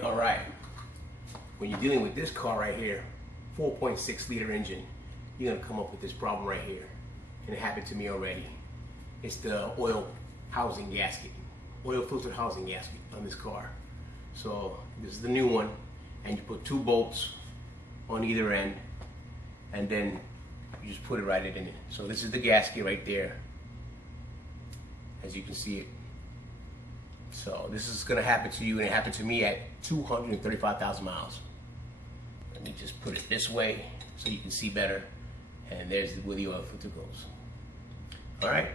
All right, when you're dealing with this car right here, 4.6 liter engine, you're gonna come up with this problem right here. And it happened to me already. It's the oil housing gasket, oil filter housing gasket on this car. So this is the new one, and you put 2 bolts on either end, and then you just put it right in it. So this is the gasket right there, as you can see it. So this is gonna happen to you, and it happened to me at 235,000 miles. Let me just put it this way so you can see better. And there's where the oil filter goes. All right,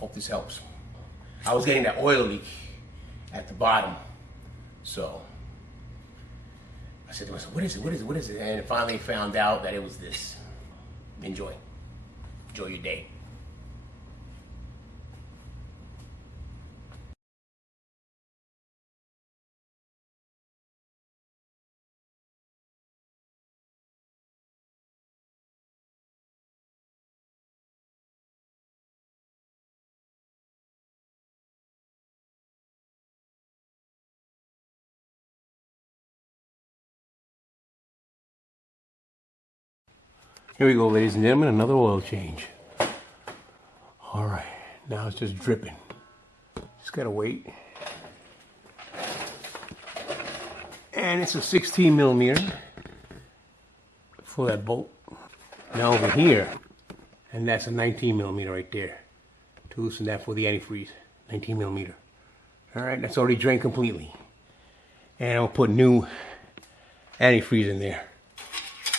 hope this helps. I was getting that oil leak at the bottom. So I said to myself, what is it, what is it, what is it? And finally found out that it was this. Enjoy your day. Here we go, ladies and gentlemen, another oil change. All right, now it's just dripping. Just gotta wait. And it's a 16 millimeter for that bolt. Now over here, and that's a 19 millimeter right there. To loosen that for the antifreeze, 19 millimeter. All right, that's already drained completely. And I'll put new antifreeze in there,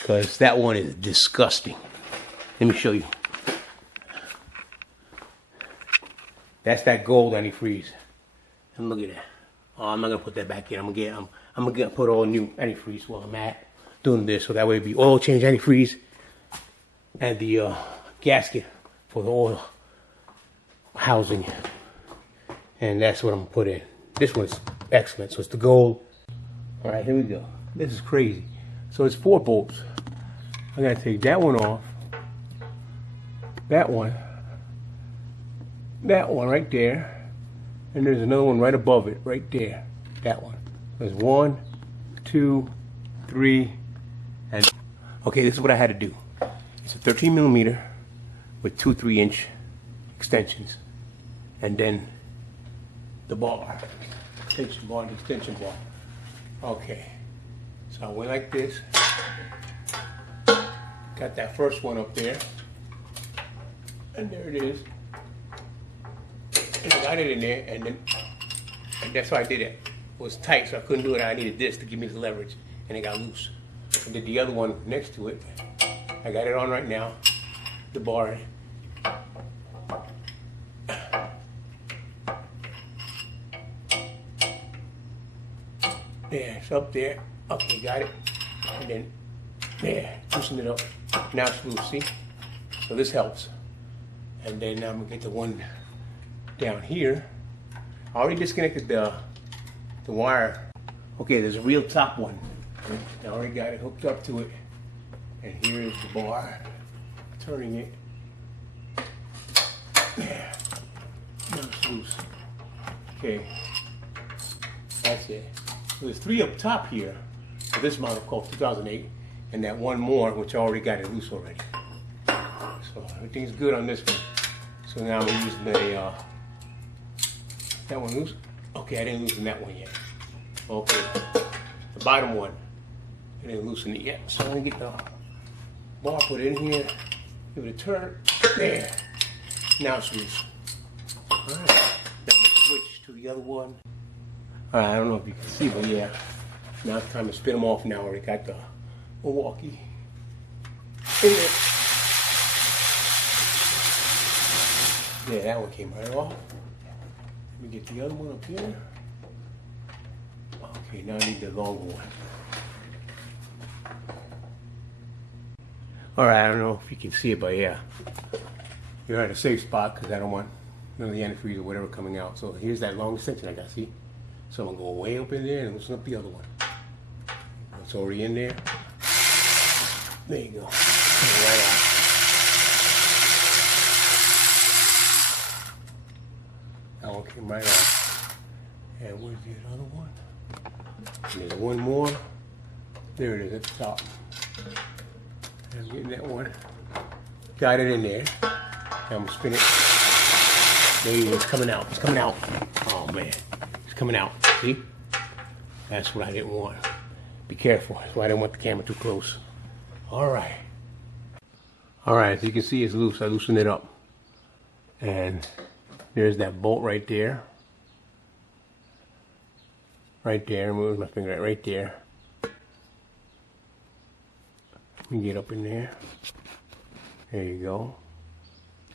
because that one is disgusting. Let me show you. That's that gold antifreeze. And look at that. Oh, I'm not gonna put that back in. I'm gonna put all new antifreeze while I'm at doing this, so that way it'll be oil change antifreeze and the gasket for the oil housing. And that's what I'm gonna put in. This one's excellent, so it's the gold. All right, here we go. This is crazy. So it's 4 bolts. I gotta take that one off, that one right there, and there's another one right above it, right there, that one. There's 1, 2, 3, and okay, this is what I had to do. It's a 13 millimeter with 2 3-inch extensions, and then the bar, extension bar, the extension bar. Okay, so I went like this. Got that first one up there, and there it is. And I got it in there, and that's why I did it. It was tight, so I couldn't do it. I needed this to give me the leverage, and it got loose. I did the other one next to it. I got it on right now, the bar. There, it's up there. Okay, got it. And then there, loosen it up. Now it's loose, see? So this helps. And then I'm gonna get the one down here. I already disconnected the wire. Okay, there's a real top one. I already got it hooked up to it. And here is the bar. Turning it. There. Now it's loose. Okay. That's it. So there's 3 up top here. For this model called 2008. And that one more, which I already got it loose already. So everything's good on this one. So now we're using the, that one loose? Okay, I didn't loosen that one yet. Okay, the bottom one, I didn't loosen it yet. So I'm gonna get the bar put in here, give it a turn, there. Now it's loose. All right, then we'll switch to the other one. All right, I don't know if you can see, but yeah, now it's time to spin them off now. I already got the Milwaukee. Yeah, that one came right off. Let me get the other one up here. Okay, now I need the longer one. All right, I don't know if you can see it, but yeah. You're at a safe spot because I don't want none of the antifreeze or whatever coming out. So here's that long extension I got, see? So I'm gonna go way up in there and loosen up the other one. It's already in there. There you go. Right out. That one came right off. And where's the other one? And there's one more. There it is at the top. I'm getting that one. Got it in there. I'm gonna spin it. There you go. It's coming out. It's coming out. Oh man, it's coming out. See? That's what I didn't want. Be careful. That's why I didn't want the camera too close. All right. All right. As you can see, it's loose. I loosened it up, and there's that bolt right there. Right there. Move my finger right there. We get up in there. There you go.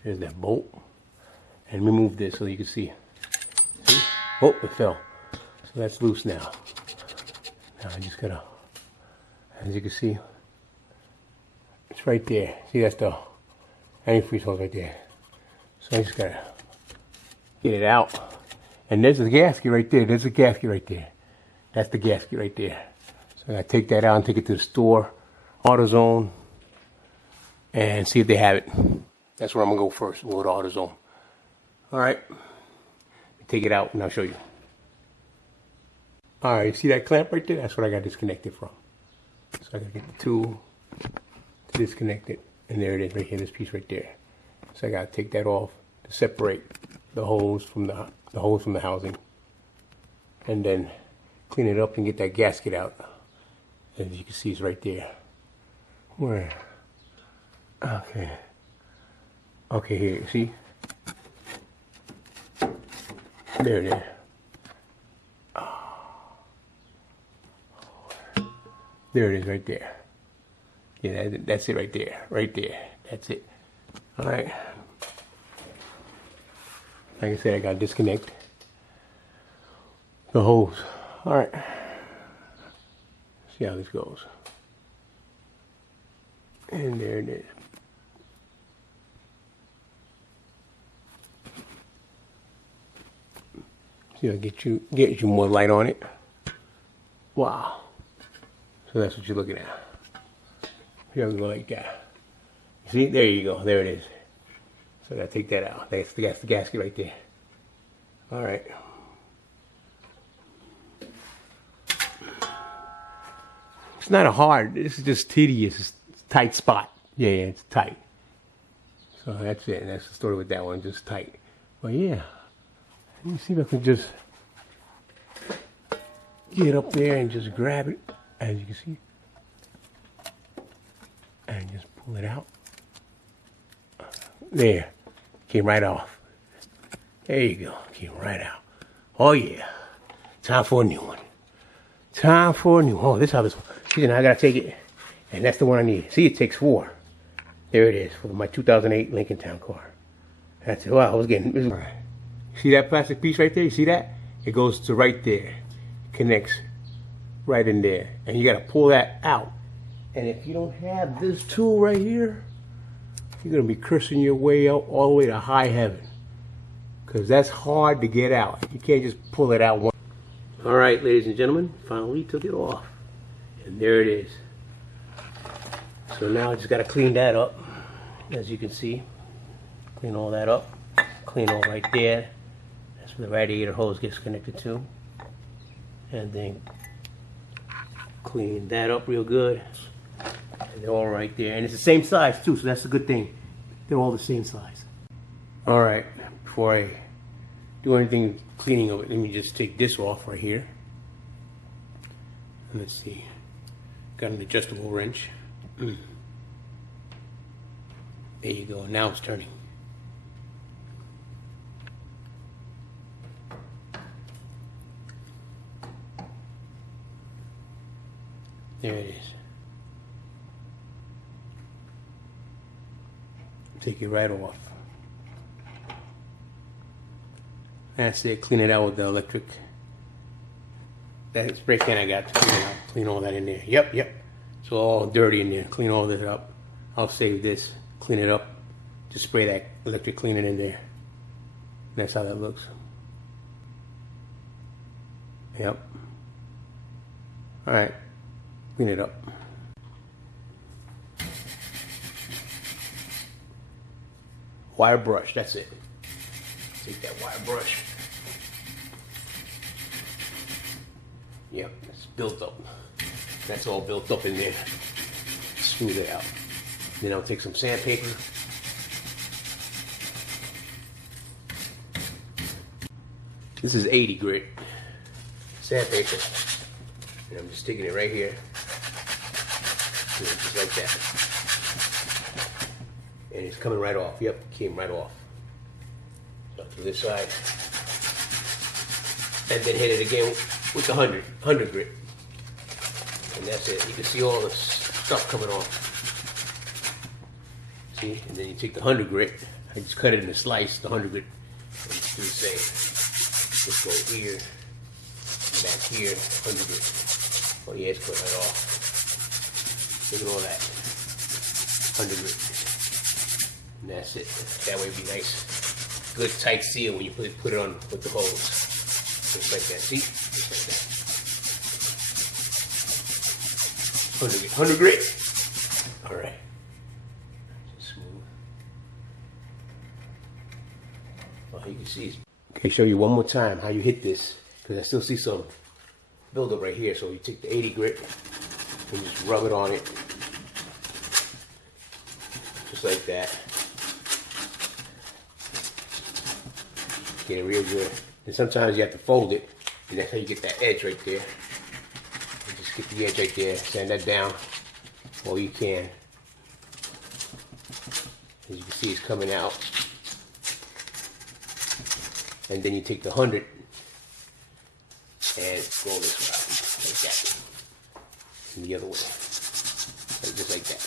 There's that bolt. And remove this so you can see. See? Oh, it fell. So that's loose now. Now I just gotta, as you can see, it's right there. See, that's the antifreeze hose right there. So I just gotta get it out. And there's the gasket right there. There's the gasket right there. That's the gasket right there. So I gotta take that out and take it to the store, AutoZone, and see if they have it. That's where I'm gonna go first. We'll go to AutoZone. All right, take it out and I'll show you. All right, you see that clamp right there? That's what I got disconnected from. So I gotta get the tool to disconnect it, and there it is right here, this piece right there. So I gotta take that off to separate the hose from the housing, and then clean it up and get that gasket out. As you can see, it's right there. Where? Okay. Okay, here, see? There it is. There it is right there. Yeah, that's it right there. Right there. That's it. All right. Like I said, I got to disconnect the hose. All right. See how this goes. And there it is. See, I'll get you more light on it. Wow. So that's what you're looking at. Here we go like that. See, there you go. There it is. So I gotta take that out. That's the gasket right there. All right. It's not a hard. This is just tedious. It's a tight spot. Yeah, it's tight. So that's it. And that's the story with that one. Just tight. But yeah. Let me see if I can just get up there and just grab it, as you can see, and just pull it out. There, came right off. There you go, came right out. Oh yeah, time for a new one. Time for a new one. Oh, this is how this one. See, now I gotta take it, and that's the one I need. See, it takes 4. There it is for my 2008 Lincoln Town car. That's it. Wow, I was getting. All right. See that plastic piece right there? You see that? It goes to right there. It connects right in there. And you got to pull that out. And if you don't have this tool right here, you're going to be cursing your way out all the way to high heaven. Because that's hard to get out. You can't just pull it out. All right, ladies and gentlemen, finally took it off. And there it is. So now I just got to clean that up. As you can see, clean all that up. Clean all right there. That's where the radiator hose gets connected to. And then clean that up real good. And they're all right there. And it's the same size too, so that's a good thing. They're all the same size. All right, before I do anything cleaning of it, let me just take this off right here. And let's see. Got an adjustable wrench. There you go. Now it's turning. There it is. Take it right off. That's it. Clean it out with the electric. That spray can I got to clean it out. Clean all that in there. Yep. It's all dirty in there. Clean all this up. I'll save this. Clean it up. Just spray that electric cleaner in there. That's how that looks. Yep. All right. Clean it up. Wire brush, that's it. Take that wire brush. Yep, it's built up. That's all built up in there. Smooth it out. Then I'll take some sandpaper. This is 80 grit sandpaper. And I'm just sticking it right here. Just like that. And it's coming right off. Yep, came right off. So to this side. And then hit it again with the 100 grit. And that's it. You can see all the stuff coming off. See? And then you take the 100 grit. I just cut it in a slice, the 100 grit. And just do the same. Just go here, back here, 100 grit. Oh yeah, it's cut right off. Look at all that. 100 grit. And that's it. That way it'd be nice. Good tight seal when you put it on with the hose. Just like that. See? Just like that. 100 grit. Alright. Just smooth. Well, you can see. Okay, show you one more time how you hit this. Because I still see some buildup right here. So you take the 80 grit and just rub it on it. Just like that. Get it real good. And sometimes you have to fold it, and that's how you get that edge right there. And just get the edge right there, sand that down all you can. As you can see, it's coming out. And then you take the 100 and go this way, like that. And the other way, like just like that.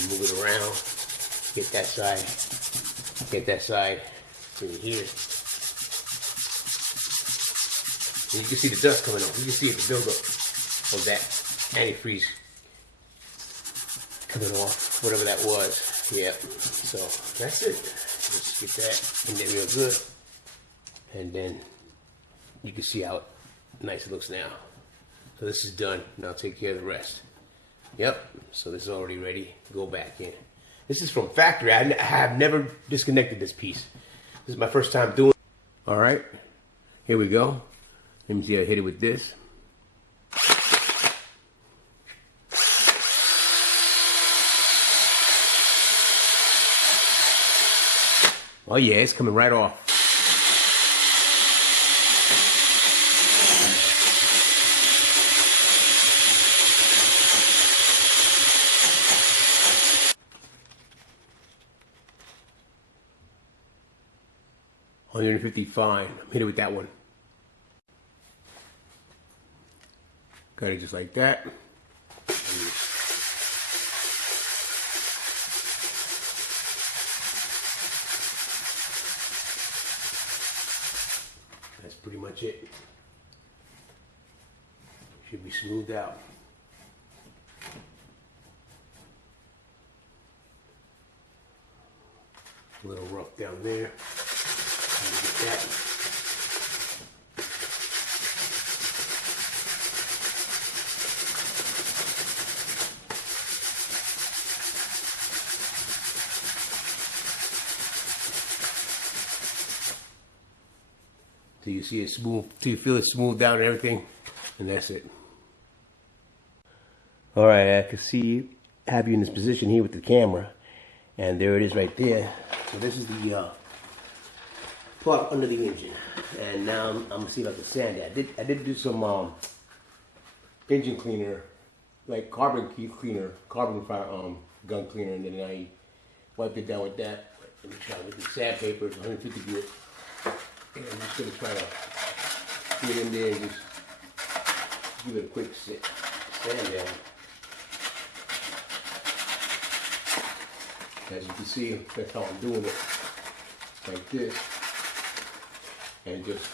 And move it around. Get that side to here. And you can see the dust coming off. You can see the buildup of that antifreeze coming off, whatever that was. Yeah. So that's it. Just get that in there real good. And then you can see how nice it looks now. So this is done. Now take care of the rest. Yep. So this is already ready to go back in. This is from factory. I have never disconnected this piece. This is my first time doing it. All right, here we go. Let me see how I hit it with this. Oh yeah, it's coming right off. $150 fine. I'm hit it with that one. Got it just like that. That's pretty much it. Should be smoothed out. A little rough down there. Get that. Till you see it smooth, till you feel it smoothed out and everything, and that's it. All right, I can see, have you in this position here with the camera, and there it is right there. So this is the plug under the engine, and now I'm gonna see if I can sand it. I did do some engine cleaner, like carbon cleaner, carbon fire gun cleaner, and then I wiped it down with that. Let me try with the sandpaper, 150 grit. And I'm just gonna try to get in there and just give it a quick sand down. As you can see, that's how I'm doing it, like this, and just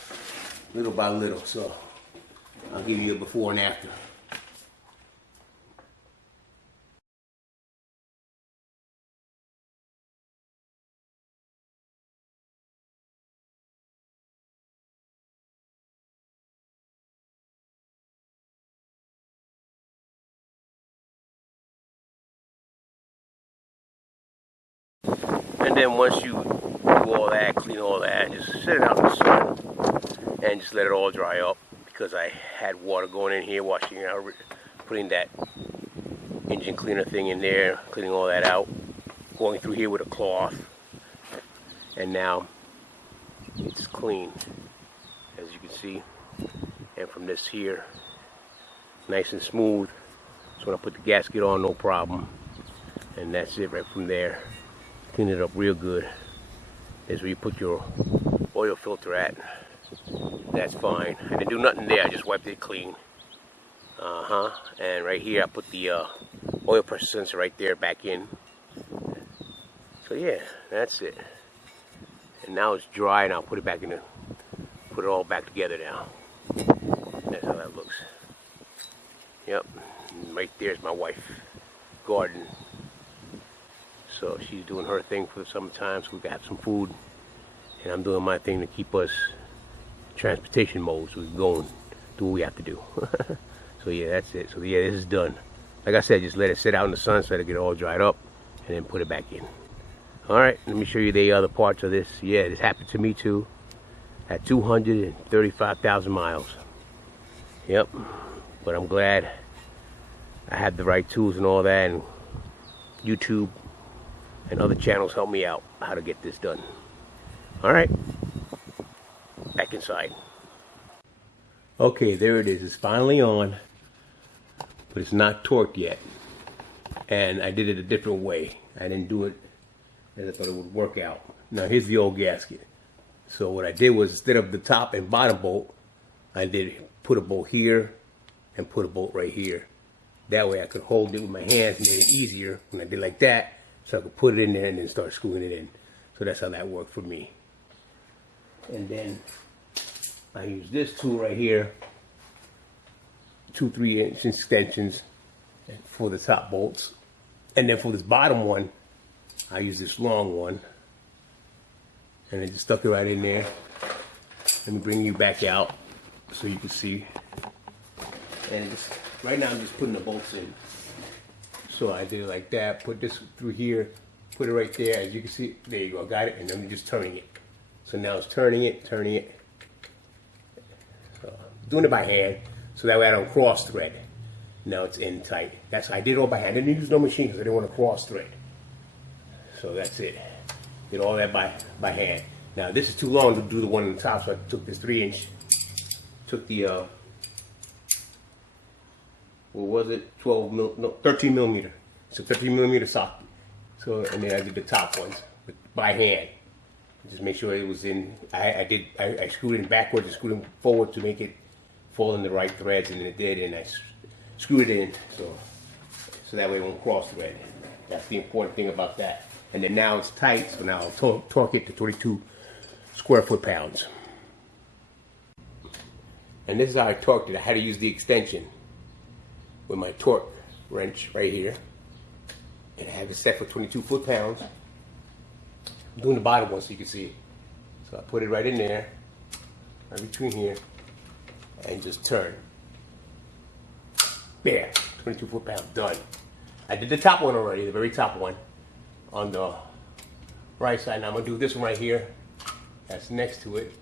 little by little. So I'll give you a before and after. And then once you do all that, clean all that, and just sit it out in the sun and just let it all dry up, because I had water going in here, washing it out, putting that engine cleaner thing in there, cleaning all that out, going through here with a cloth, and now it's clean, as you can see. And from this here, nice and smooth. So when I put the gasket on, no problem. And that's it right from there. Clean it up real good. That's where you put your oil filter at. That's fine. I didn't do nothing there, I just wiped it clean. And right here I put the oil pressure sensor right there back in. So yeah, that's it. And now it's dry, and I'll put it back in the, put it all back together now. That's how that looks. Yep, and right there's my wife, garden. So she's doing her thing for the summertime, so we can have some food. And I'm doing my thing to keep us transportation mode, so we can go and do what we have to do. So yeah, that's it. So yeah, this is done. Like I said, just let it sit out in the sun so it'll get all dried up, and then put it back in. Alright, let me show you the other parts of this. Yeah, this happened to me too, at 235,000 miles. Yep, but I'm glad I had the right tools and all that, and YouTube and other channels helped me out how to get this done. Alright, back inside. Okay, there it is. It's finally on, but it's not torqued yet. And I did it a different way. I didn't do it as I thought it would work out. Now here's the old gasket. So what I did was, instead of the top and bottom bolt, I did put a bolt here and put a bolt right here. That way I could hold it with my hands, and made it easier when I did like that, so I could put it in there and then start screwing it in. So that's how that worked for me. And then I use this tool right here, 2 3-inch extensions for the top bolts. And then for this bottom one, I use this long one, and I just stuck it right in there. Let me bring you back out so you can see. And just, right now I'm just putting the bolts in. So I did it like that, put this through here, put it right there. As you can see, there you go, got it, and then I'm just turning it. So now it's turning it. So I'm doing it by hand, so that way I don't cross thread. Now it's in tight. That's I did it all by hand. I didn't use no machine because I didn't want to cross thread. So that's it. Did all that by hand. Now this is too long to do the one on the top, so I took this 3-inch, took the what was it? 13 millimeter. It's a 13 millimeter socket. So, and then I did the top ones by hand. Just make sure it was in. I screwed it in backwards and screwed it forward to make it fall in the right threads, and it did. And I screwed it in so that way it won't cross thread. That's the important thing about that. And then now it's tight, so now I'll torque it to 22 square foot-pounds. And this is how I torqued it. I had to use the extension with my torque wrench right here. And I have it set for 22 foot-pounds. I'm doing the bottom one so you can see it. So I put it right in there, right between here, and just turn. There, 22 foot-pounds, done. I did the top one already, the very top one, on the right side. Now I'm gonna do this one right here. That's next to it.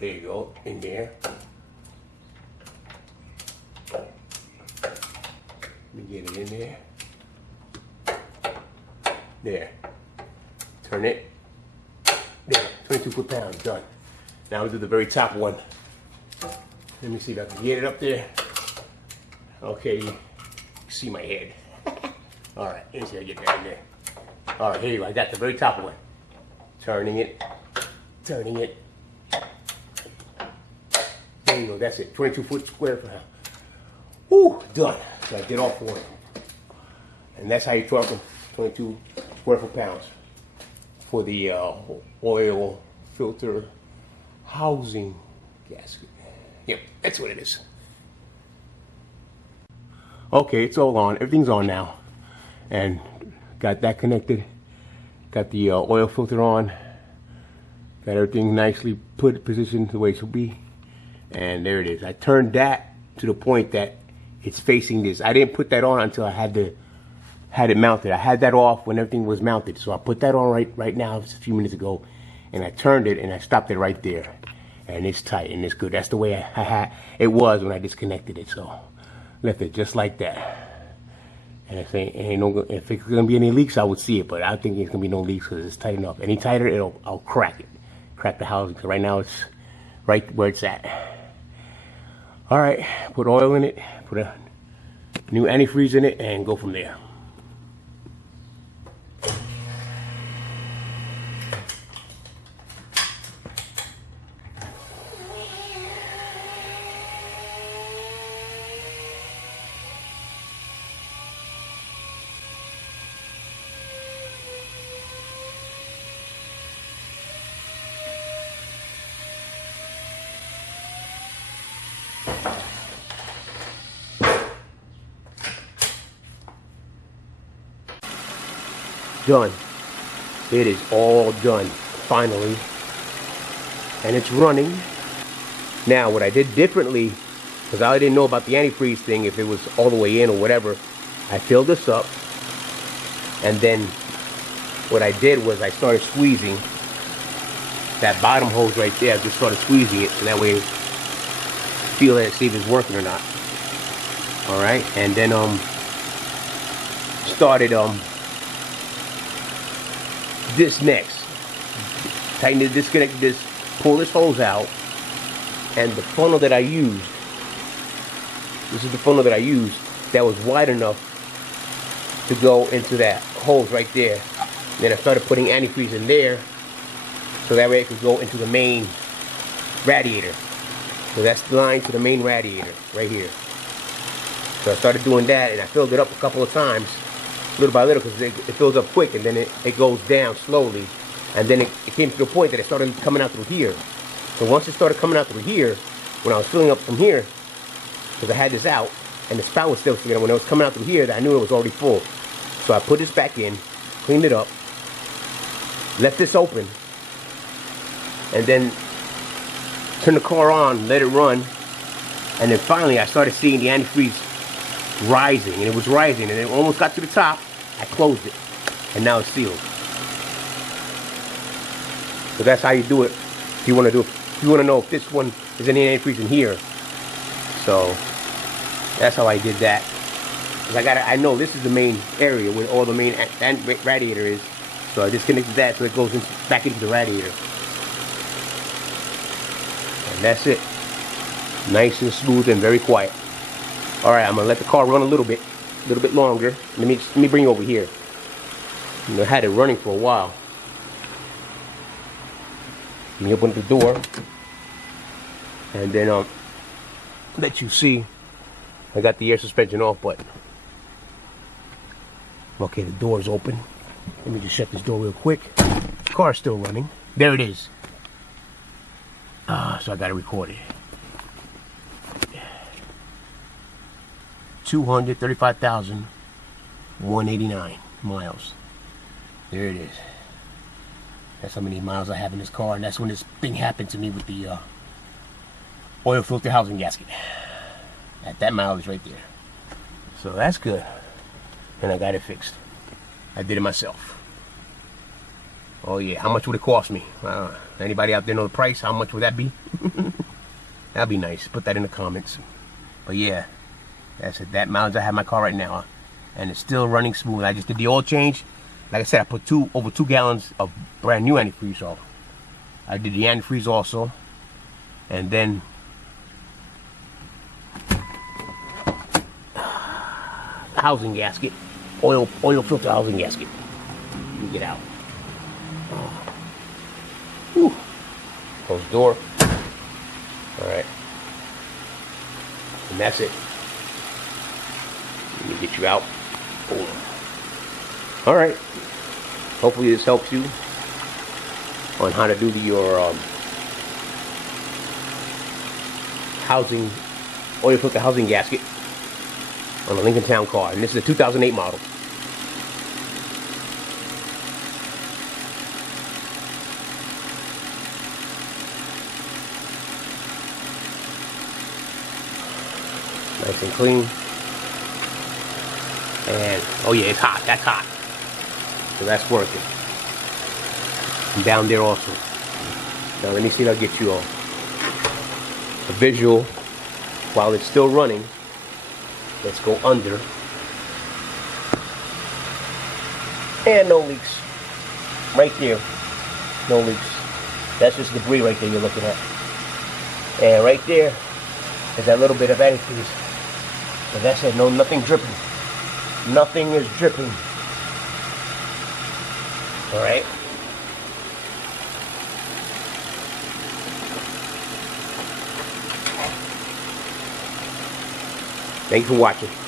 There you go, in there. Let me get it in there. There. Turn it. There, 22 foot-pounds, done. Now we'll do the very top one. Let me see if I can get it up there. Okay, you can see my head. All right, let me see if I get that in there. All right, here you go. I got the very top one. Turning it. There you go. That's it. 22 foot square per. Woo, done. So I did all 4 of them. And that's how you torque them. 22 square foot-pounds for the oil filter housing gasket. Yep, that's what it is. Okay, it's all on. Everything's on now. And got that connected. Got the oil filter on. Got everything nicely positioned the way it should be. And there it is. I turned that to the point that it's facing this. I didn't put that on until I had had it mounted. I had that off when everything was mounted. So I put that on right now, just a few minutes ago, and I turned it and I stopped it right there. And it's tight and it's good. That's the way I had it was when I disconnected it. So left it just like that. And if it's gonna be any leaks, I would see it, but I think it's gonna be no leaks because it's tight enough. Any tighter, I'll crack it, crack the housing. So right now it's right where it's at. All right, put oil in it, put a new antifreeze in it, and go from there. Done. It is all done, finally. And it's running. Now, what I did differently, because I didn't know about the antifreeze thing, if it was all the way in or whatever, I filled this up. And then what I did was I started squeezing that bottom hose right there. I just started squeezing it, so that way feel it, see if it's working or not. All right, and then started this next. Tighten it, disconnect this, pull this hose out, and the funnel that I used, this is the funnel that I used, that was wide enough to go into that hose right there. Then I started putting antifreeze in there, so that way it could go into the main radiator. So that's the line to the main radiator, right here. So I started doing that, and I filled it up a couple of times, little by little, because it fills up quick, and then it goes down slowly. And then it came to the point that it started coming out through here. So once it started coming out through here, when I was filling up from here, because I had this out, and the spout was still together, when it was coming out through here, I knew it was already full. So I put this back in, cleaned it up, left this open, and then turned the car on, let it run, and then finally I started seeing the antifreeze rising, and it was rising, and it almost got to the top. I closed it, and now it's sealed. So that's how you do it. If you want to do it, if you want to know if this one is any antifreeze in here. So that's how I did that. Because I know this is the main area where all the main radiator is. So I disconnected that so it goes back into the radiator. And that's it. Nice and smooth and very quiet. All right, I'm gonna let the car run a little bit longer. Let me bring you over here. I had it running for a while. Let me open the door, and then let you see. I got the air suspension off, but okay, the door's open. Let me just shut this door real quick. The car's still running. There it is. So I gotta record it. 235,189 miles. There it is. That's how many miles I have in this car, and that's when this thing happened to me with the oil filter housing gasket. At that mileage right there. So that's good. And I got it fixed. I did it myself. Oh yeah, how much would it cost me? Anybody out there know the price? How much would that be? That'd be nice. Put that in the comments. But yeah, that's it. That mileage I have in my car right now, and it's still running smooth. I just did the oil change. Like I said, I put over 2 gallons of brand new antifreeze on. I did the antifreeze also, and then housing gasket, oil filter housing gasket. Let me get out. Whew. Close the door. All right, and that's it. Let me get you out. Boom. All right. Hopefully this helps you on how to do your housing, oil filter housing gasket on a Lincoln Town car. And this is a 2008 model. Nice and clean. And Oh yeah, it's hot. That's hot. So that's working. And down there also. Now let me see if I'll get you a visual while it's still running. Let's go under. And no leaks. Right there. No leaks. That's just debris right there you're looking at. And right there is that little bit of antifreeze. But that's it. No, nothing dripping. Nothing is dripping. Alright. Thanks for watching.